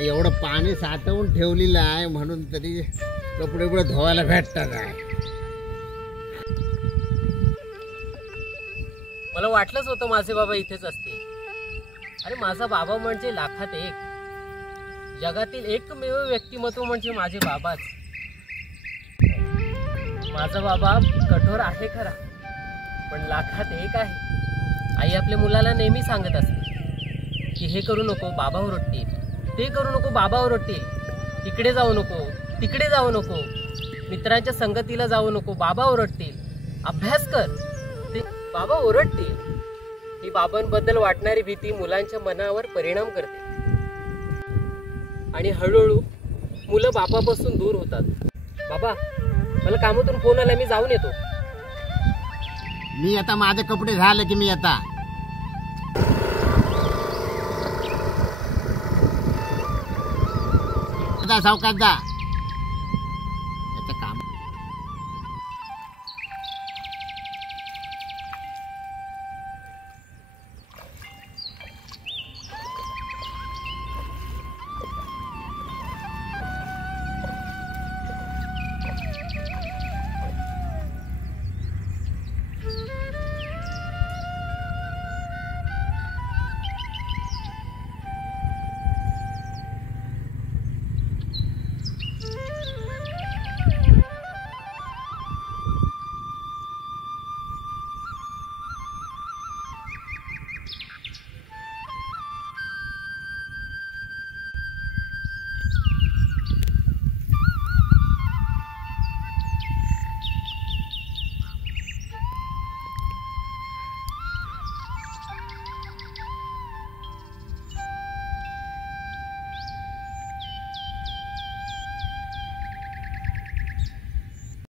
एवढं पाणी साठवून ठेवलेलं आहे म्हणून तरी कपडे बिपडे धुवायला भेटतात आहे. मला वाटलंच होतं माझे बाबा इथेच असते. अरे माझा बाबा म्हणजे लाखात एक, जगातील एकमेव व्यक्तिमत्व म्हणजे माझे बाबाच. माझा बाबा कठोर आहे खरा, पण लाखात एक आहे. आई आपल्या मुलाला नेहमी सांगत असते की हे करू नको बाबा ओरडतील, ते करू नको बाबा ओरडतील, इकडे जाऊ नको तिकडे जाऊ नको, मित्रांच्या संगतीला जाऊ नको बाबा ओरडतील, अभ्यास कर ते बाबा ओरडतील. ही बाबांबद्दल वाटणारी भीती मुलांच्या मनावर परिणाम करते आणि हळूहळू मुलं बाबापासून दूर होतात. बाबा मला कामातून फोन आला, मी जाऊन येतो. मी आता माझे कपडे झाले की मी आता सावकाश जा.